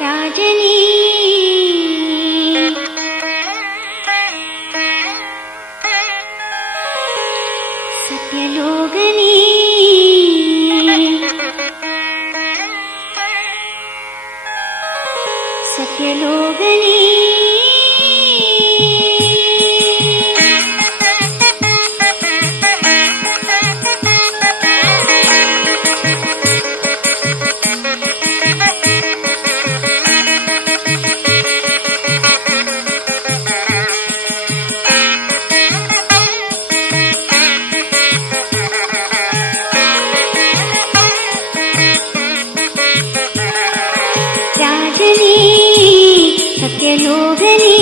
ராஜனே சத்யலோகனே சத்யலோகனே சத்யலோகனே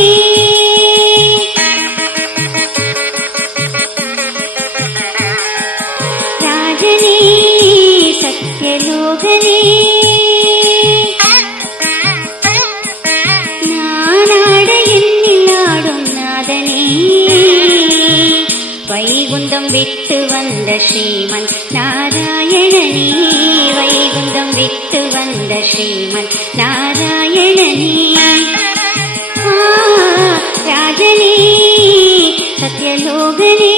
ராஜனே சத்யலோகனே நானாட என்னில் ஆடும் நாதனே வைகுந்தம் விட்டு வந்த ஸ்ரீமன் நாராயணனே வைகுந்தம் விட்டு வந்த ஸ்ரீமன் நாராயணனே ராஜனே சத்யலோகனே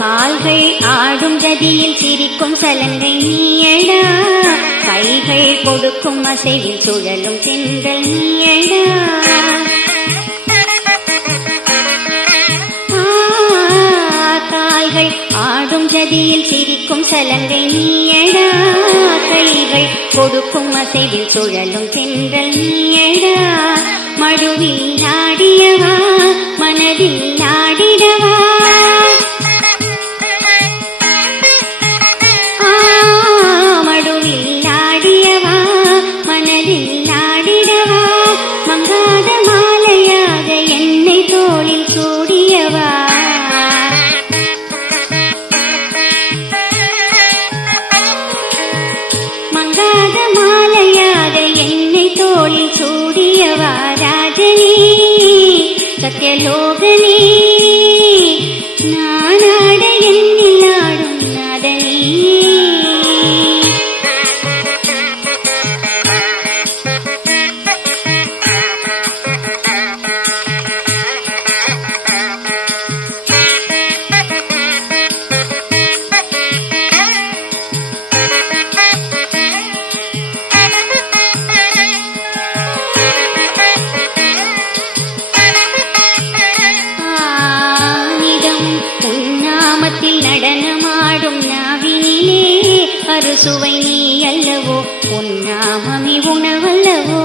கால்கள் ஆடும் ஜதியில் சிரிக்கும் சலங்கை நீயடா கைகள் கொடுக்கும் அசைவில் சுழலும் சென்றல் நீயடா கால்கள் ஆடும் ஜதியில் சிரிக்கும் சலங்கை நீயடா கைகள் கொடுக்கும் அசைவில் சுழலும் சென்றல் நீயடா மடுவில் நாடியவா மனதில் நாடிடவா மங்காத மாலையாக என்னை தோளில் சூடியவா மங்காத மாலையாக என்னை தோளில் சூடியவா ராஜனே சத்யலோகனே நானாட என்னில் ஆடும் நாதனே உன்னாமத்தில் நடனமாடும் நாவினிலே அறுசுவை நீ அல்லவோ உன்னாமமே உணவல்லவோ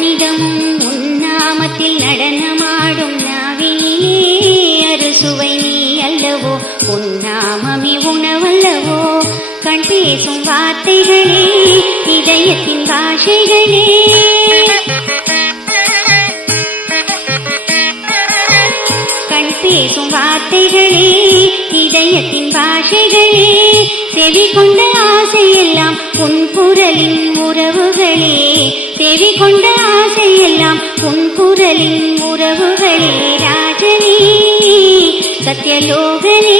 நிதமும் உன்னாமத்தில் நடனமாடும் நாவினிலே அறுசுவை நீ அல்லவோ உன்னாமமே உணவல்லவோ கண் பேசும் வார்த்தைகளே இதயத்தின் பாஷைகளே கண் பேசும் வார்த்தைகளே இதயத்தின் பாஷைகளே செவி கொண்ட ஆசையெல்லாம் உன் குரலின் உறவுகளே செவி கொண்ட ஆசையெல்லாம் உன் குரலின் உறவுகளே ராஜனே சத்யலோகனே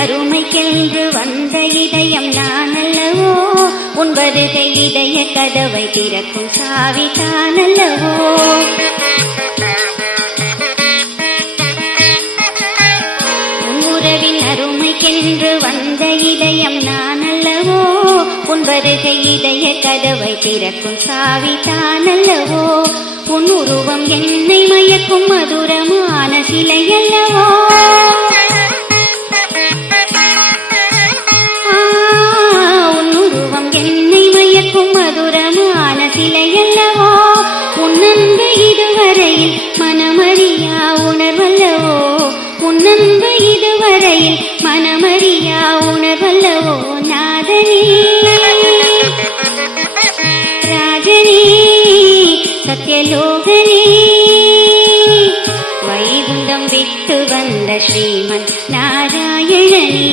அருமைக்கென்று வந்த இதயம் நான் அல்லவோ உன் வருகை இதய கதவை திறக்கும் சாவி தான் அல்லவோ உன் உறவின் அருமை என்று வந்த இதயம் நான் அல்லவோ, உன் வருகை இதய கதவை திறக்கும் சாவி தான் அல்லவோ, உன் உருவம் என்னை மயக்கும் மதுரமான சிலை அல்லவோ, உன் உருவம் என்னை மயக்கும் மதுரமான சிலை அல்லவோ, உன் அன்பு இதுவரையில் மனமறியா உணர்வல்லவோ, உன் அன்பு இதுவரையில் மனமறியா உணர்வல்லவோ, நாதனே ராஜனே சத்யலோகனே, வைகுண்டம் விட்டு வந்த ஸ்ரீமன் நாராயணனே,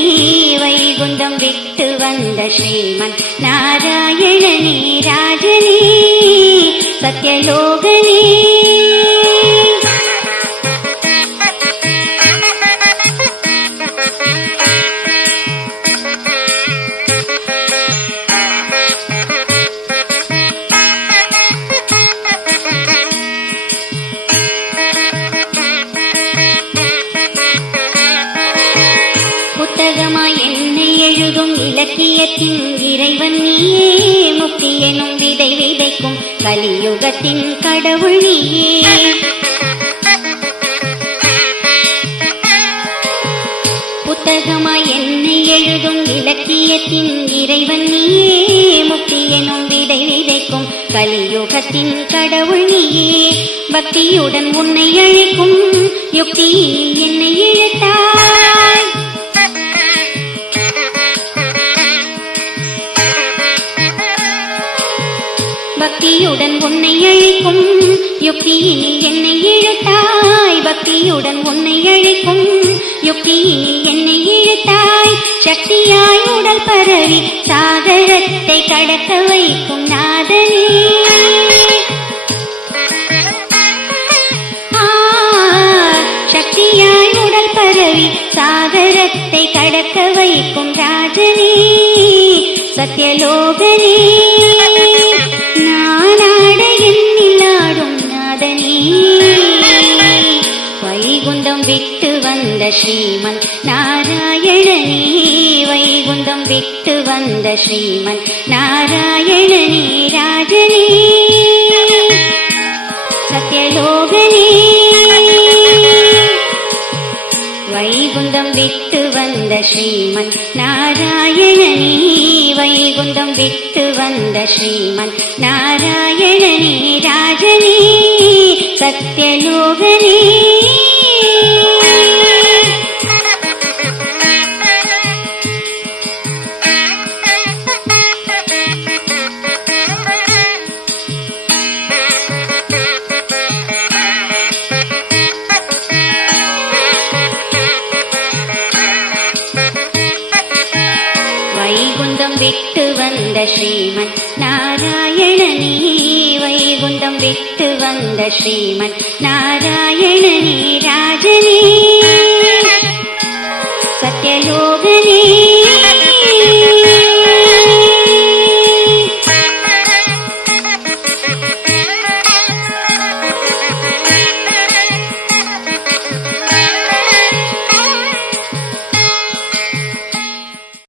வைகுண்டம் விட்டு வந்த ஸ்ரீமன் நாராயணனே, ராஜனே சத்யலோகனே. புத்தகமாய் என்னை எழுதும் இலக்கியத்தின் இறைவன் நீயே, முக்தி எனும் விதை விதைக்கும் கலியுகத்தின் கடவுள் நீயே, புத்தகமாய் என்னை எழுதும் இலக்கியத்தின் இறைவன் நீயே, முக்தி எனும் விதை விதைக்கும் கலியுகத்தின் கடவுள் நீயே, பக்தியுடன் உன்னை அழைக்கும் யுக்தியில் என்னை இழுத்தாய், பக்தியுடன் உன்னை அழைக்கும் யுக்தியினில் என்னை இழுத்தாய், பக்தியுடன் உன்னை அழைக்கும் யுக்தியினில் என்னை இழுத்தாய், சக்தியாய் உடல் பரவி சாகரத்தை கடக்க வைக்கும் நாதனே, சக்தியாய் உடல் பரவி சாகரத்தை கடக்க வைக்கும் ராஜனே சத்யலோகனே, நானாட எண்ணிலாடும் நாதனே, வைகுண்டம் விட்டு வந்த ஸ்ரீமன் நாராயணனே, வைகுண்டம் விட்டு வந்த ஸ்ரீமன் நாராயணனே, ராஜனே சத்யலோகனே, வைகுண்டம் விட்டு வந்த ஸ்ரீமன் நாராயணனே, வைகுண்டம் விட்டு வந்த ஸ்ரீமன் நாராயணனே, ராஜனே சத்யலோகனே. வைகுண்டம் விட்டு வந்த ஸ்ரீமன் நாராயணனே, வைகுண்டம் விட்டு வந்த ஸ்ரீமன் நாராயணனே, ராஜனே சத்யலோகனே.